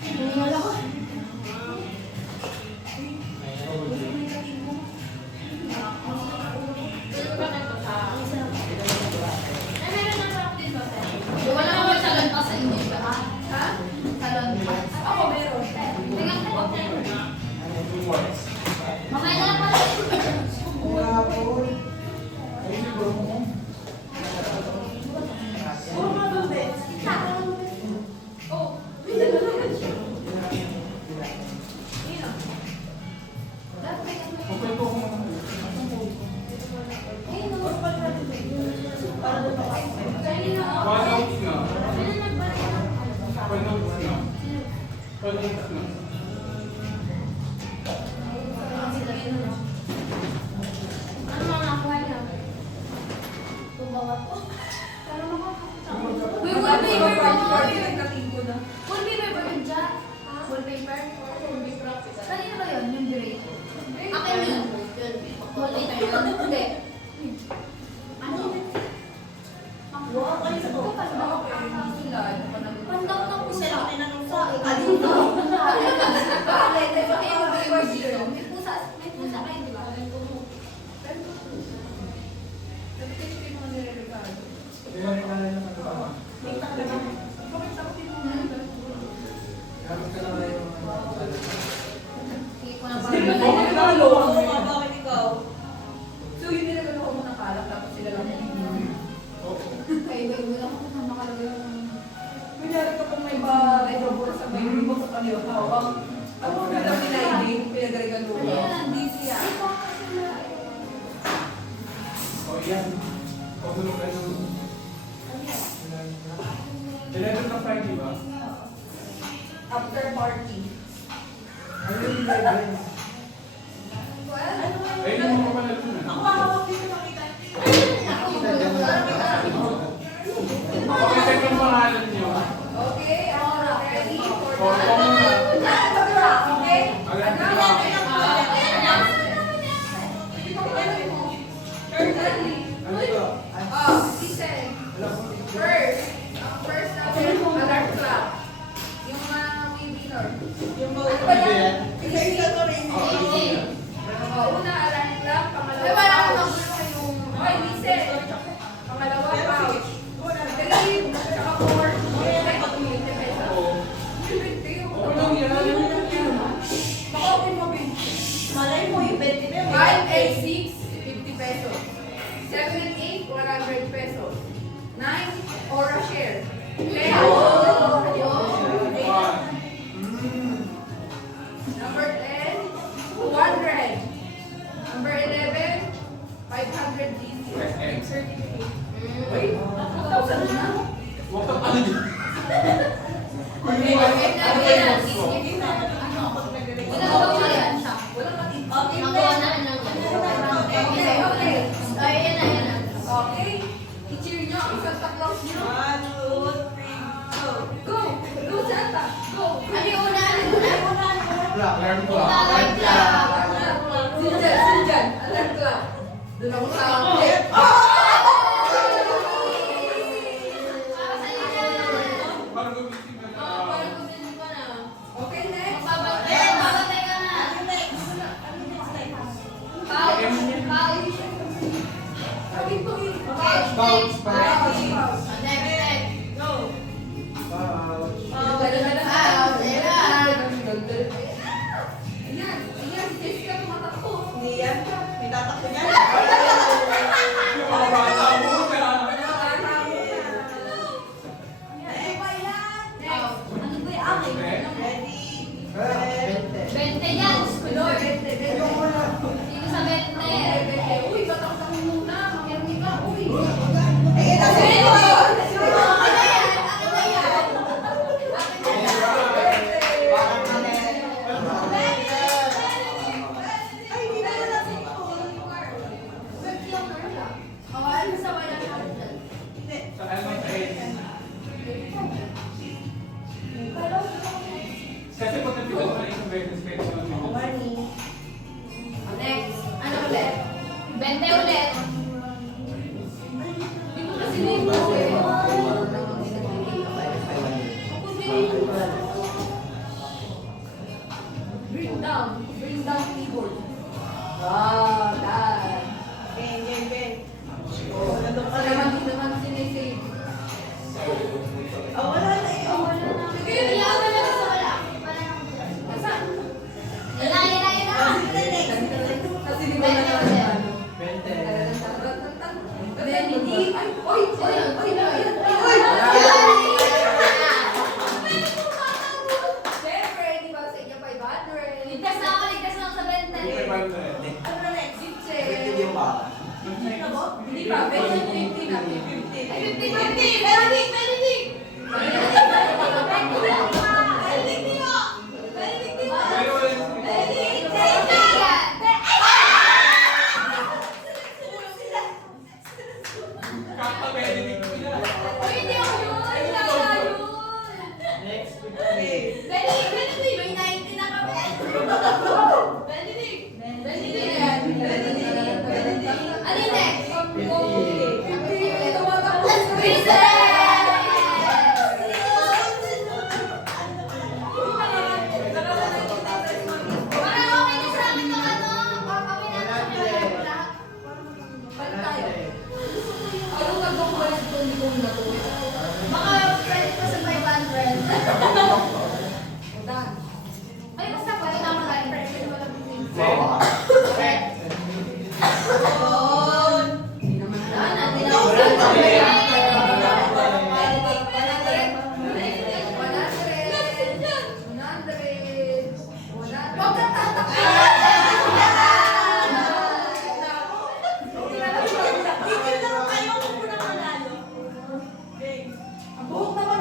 Hinihingal ako. Wala naman salon pa sa inyo ba? Ha? Salon pa? Ako meron. Tingnan ko. Mamaya na lang pala. Ano mga nakuha niya? Tumawag ko. Uy, wallpaper ba? Wallpaper ba yun dyan? Wallpaper? Kanina ba yun? Yung gray? Akin yun. Wallpaper yun? Hindi. Ano? Wow, kayo sa ko. Pandang na po sila. Alito. May pusa kayo, di ba? Hindi ko na ba? Bakit ikaw? So, yun nilagalo mo ng kalak, tapos sila lang. Kaiba-iba lang ako na makalagay ng... Kunyari kapag may bagay double sa may remote sa kaliwa, hawak. Ano mo na lang nila hindi, pinagregalo mo. Ayun lang, DC ah. After party. Ako hawak dito nakita. Okay, ako na. Ready for okay? Listen. First alarm clock. Yung winner. Ano ba yan? Una, alarm clock. Pangalawa, Ay, wala akong pouch. Oy, listen. Pangalawa, pouch. 3, tsaka 4. 20 pesos. Baka okay mo, Bin. Malay mo yung 20 na. 5 and 6, 50 pesos. 7 and 8, 100 pesos. 9, or a share. 10. Number 10, 200. Number 11, 500 GC. Certificate. Uy, 2,000 na. Okay. I-cheer nyo ang Santa Claus nyo. Go! Go, Santa! Go! Alarm Sinjan! Alarm clock! Doon ako sa akin. Okay, next. Sabi ko yun. Pouch. Go! Ayan, si Jessica tumatakbo. Hindi yan. May tatakbo yan.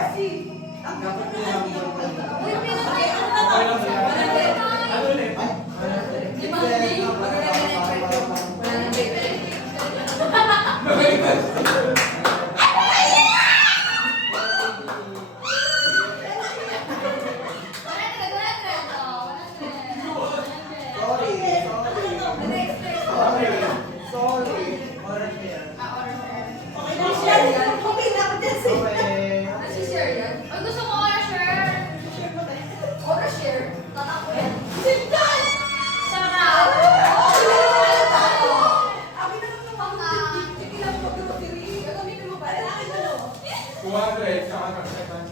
kasi. Ang dapat nila ang Uy, pinatay ka na. Okay lang yan. Ano ulit? Di ba, hindi? Maganda na yung check ko. Wala nang baby. Sorry. The next place. Sorry. Oras yan. Okay na share yan. Okay na ako dyan, sis. Okay. Nasi-share yan. Uy, gusto mo oras, share? Ora share. Tatak ko yan. Sindan! Sarap! Akin na lang naman. Sige lang po, grocery. Gagamitin mo pa. Akin na lang. 200, saka kakasatan.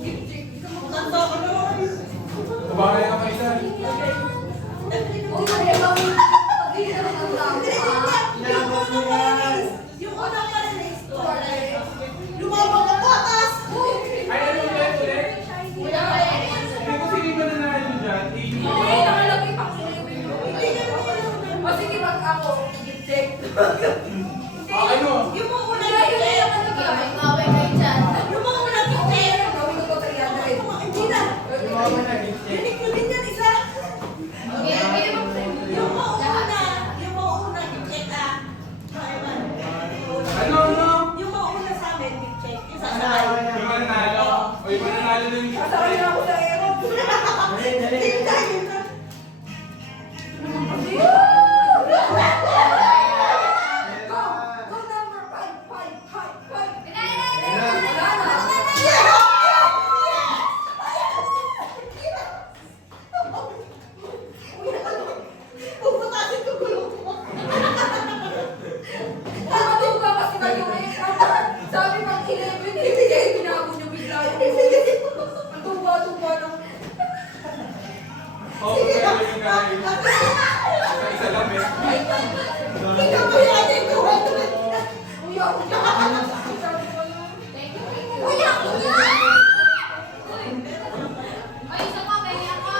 Gift check. Ikaw mo. Tanda ko na. Kumakay ka pa isa. Uy, kaya ba? Pag-ibig na lang ang tao. Yung unang panalis ko. Lumabang ang batas! Ay, ano ulit, ulit? Kuya, kaya. Hindi ko sige ba nanalo dyan? Hindi, nakalagay pa ko. O sige, pag ako, gift check. Ano? Yung mga unang Kaya yun ticket. lang ano ka? Kaway kayo dyan. Yung mga unang ticket. Gawin ko to 300. Hindi na. Yung mga na gift check. Rinig ko din yan isa. Okay, okay. Yung mga una ticket ah. Ano, ano? Yung mga una sa amin, ticket. Yung sasakay. Yung mananalo. O yung mananalo na yung Kasama na ako sa aeron. Tinday yun na. Go! Go number 5, 5, 5, 5. Pinay! Wala na. Puputasin ko gulong mo. Tama ba kasi kayo eh? Sabi pang 11, ibigay, binago niyo bigla yung ang tumba-tumba ng... Okay, yung guys. Isa lang eh. Ikaw ba yung ating tuwan? Uy, ako na. Sabi ko na. Thank you, thank you. Uy, ako na! Ay, isa pa, kaya ka.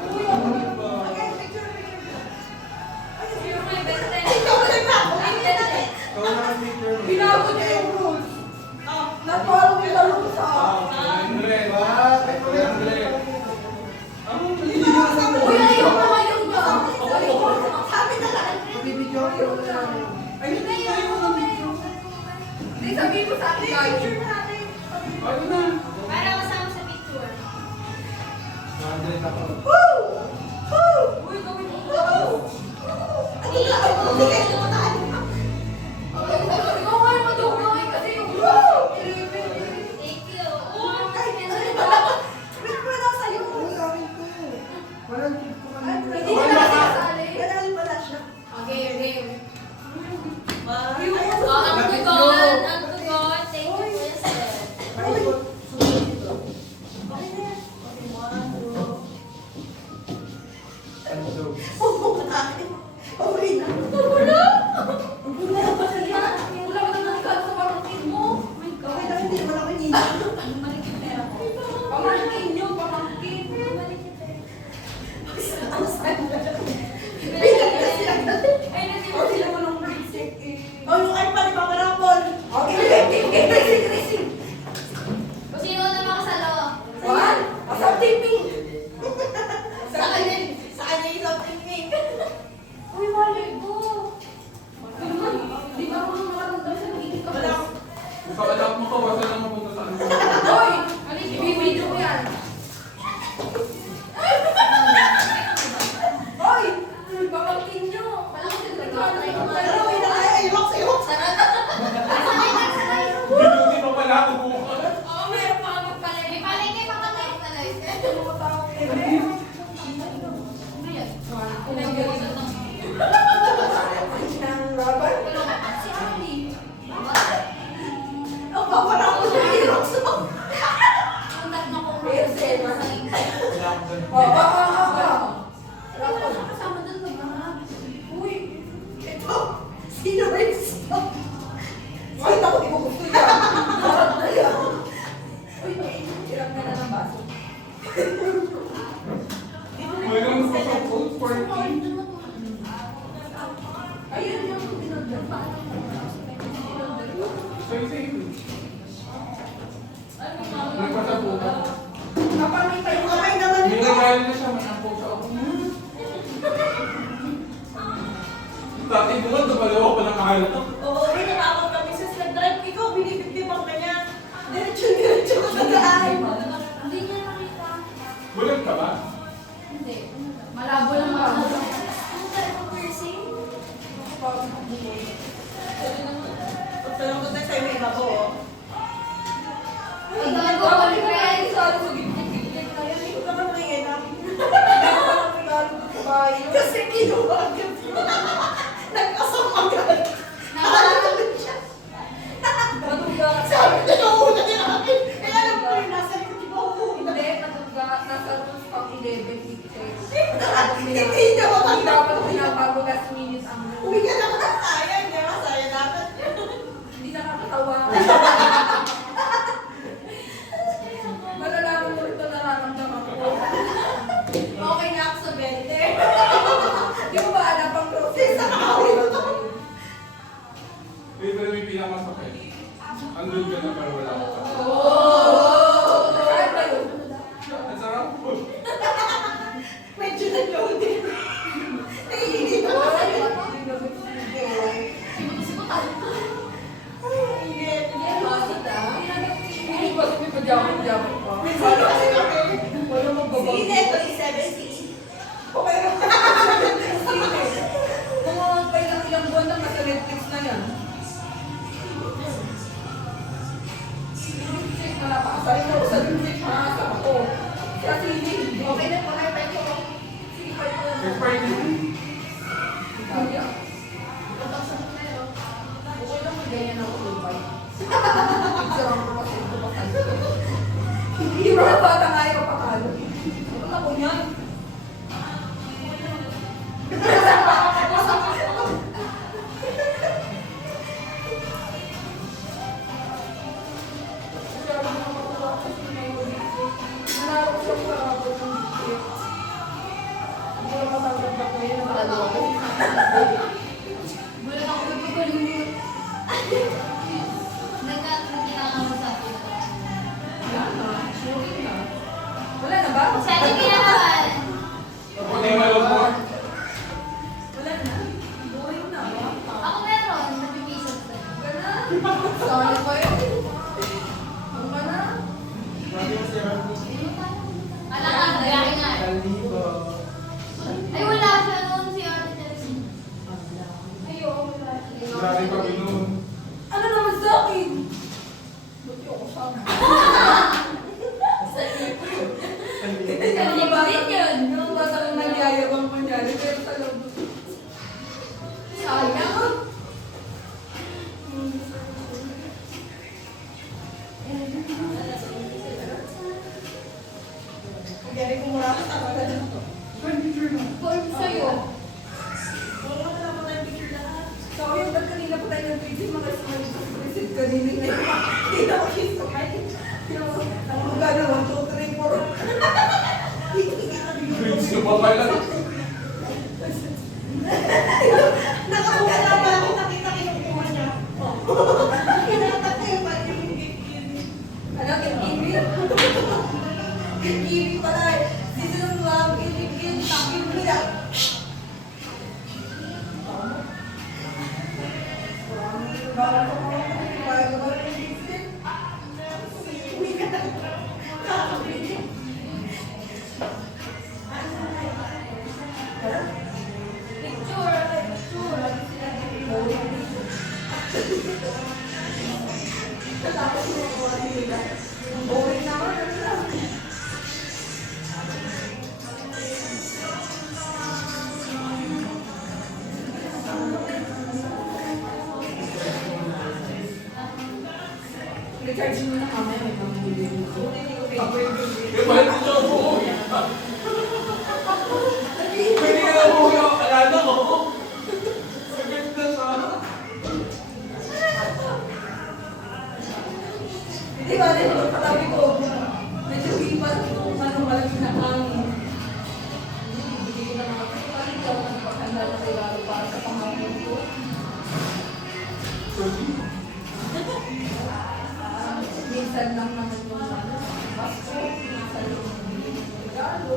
Uy, ako na. Okay, picture. You're my best friend. Ikaw ba nagbago? I'm dead. Ikaw na ang picture. Binago niya yung rules. Nag-follow nila rules sa Ulit. Ulit. Ano? Uy, ayaw na ayaw na. Sabi na lang. Ayaw na. Ayun na yun. Hindi, sabihin mo sa akin, guys. Picture natin. Ano na? Para kasama sa picture. Nandito ako. Woo! Woo! Uy, gawin mo. Woo! Ano na ako? Sige, tumataan. Ikaw nga naman daw gawin kasi yung Thank you. Oh, Kahit ano ba? Wait mo na sa'yo. hindi na nakasali. Ganun pala siya. Okay, game. Yung Oh, ang tugon. Ang tugon. Thank you, Kuya Sir. Okay na yan. Okay, 1, 2. Puputasin. Okay na. wala. Wala ba siya? Wala ka naman ikaw sa pamangkin mo. Okay lang, hindi naman ako ninja. Pamangkin nyo, pamangkin. Bilang kasi lang. Ay, nasiwa sila mo ng grade check eh. Oh, yung ay pa ni Papa Rapol. Okay, racing. Kung sino na makasalo. One, asap taping. Sa kanya, sa kanya yung something pink. Uy, malay ko. Hindi ka mo nung nakaramdam sa nagiging ka. Wala. Sa anak mo ka, wasa lang mapunta sa ano. Hoy! Ibibidyo ko yan. pala. Oo, may natakot kami. Sis, nag-drive ikaw, binibigtipan ka niya. Diretso ka sa daan. Hindi niya nakita. Bulag ka ba? Hindi. Malabo lang ako. Pagtanong ko tayo may iba ko. Ay, gago, wala ka yan. Hindi ko naman ringin namin. Kasi kinuha ka. Nagkasama agad. Nakakatalit siya. Sabi ko, nauuna din akin. Eh, alam ko yung nasa likod ko uuuna. Hindi, natuga. Nasa rules pang 11 pictures. Hindi niya matanggap. Dapat pinabago last minute ang rule. Uwi ka naman ang sayang. Hindi naman sayang dapat. Hindi nakakatawa. Malalaman mo ito nararamdaman ko. Okay na ako sa 20. Di mo ba alam pang process? Sa nakawin mo to. Wait, pero may pinakamasakit. Andun ka na pero wala ka. Saan ba yun? Ang sarap po. Medyo nag-loading. Naiinit ako sa iyo. Hindi ba sabi pa jacket pa? Sige kasi kami. Wala magbabago. Sige, ito yung 7C. Okay lang. Kung kailang ilang buwan na nasa Netflix na yan. Netflix na napakasarin mo sa Netflix. Makakasama ko. Kasi hindi. Okay na po, high-five ko. Sige, pa ito. Expired din. Kaya. Okay lang ganyan ako goodbye. Picture ko kasi ito pa kayo. Hindi mo na bata nga yung pakalo. Ano ako yan? Wala ako nagpapalunod. Nagkakita mo sa akin. Wala na ba? Sa atin pinakawan. Hindi malungkot. Wala na. Boring na ba? Ako meron. Napipisot ko. Gana? Saan ba yun? Ano ba na? Alam ka, biyahe nga. Ay, wala siya noon si Ate Chelsea. Ayun. Grabe pa binuon. Ano naman sa akin? Buti ako sama. Ano ba Din yun. Yung bata kong nagyayabang mangyari, pero sa loob. Sayang. Gary, kung wala ka, tawagan na to. Form sa'yo. Wala ka naman tayong picture lahat. So, yung ba't kanina pa tayo nag-visit, mga receipt kanina na yun. Hindi na ako kisumay. Ang gano'n, 1, 2, 3, 4. Grades ka pa pala. Nakakuha na ba ako? Nakita kinukuha niya. Kinatak ko yung pati yung gift. Ano, kikiwi? Kikiwi pala. Dito nung mga kikiwi, kikiwi lang. Bawal ko mga kaya ko ba yung gift? Uwi ka na. Kakabili. Picture. Tapos mo ko nila. Boring naman. Ano lang. Recharge mo na kami. May pamuli dito. Yung mahal si Chobo. Pwede ka na buhay ako. Alala ko. Sagad na siya. Hindi ba, dito katabi ko. Medyo ipan kung ano malaki na hangin. Hindi ko na nakakita. Hindi ako nagpakanda na regalo para sa pamangkin ko. Minsan lang naman yung ano, Pasko, minsan lang yung regalo.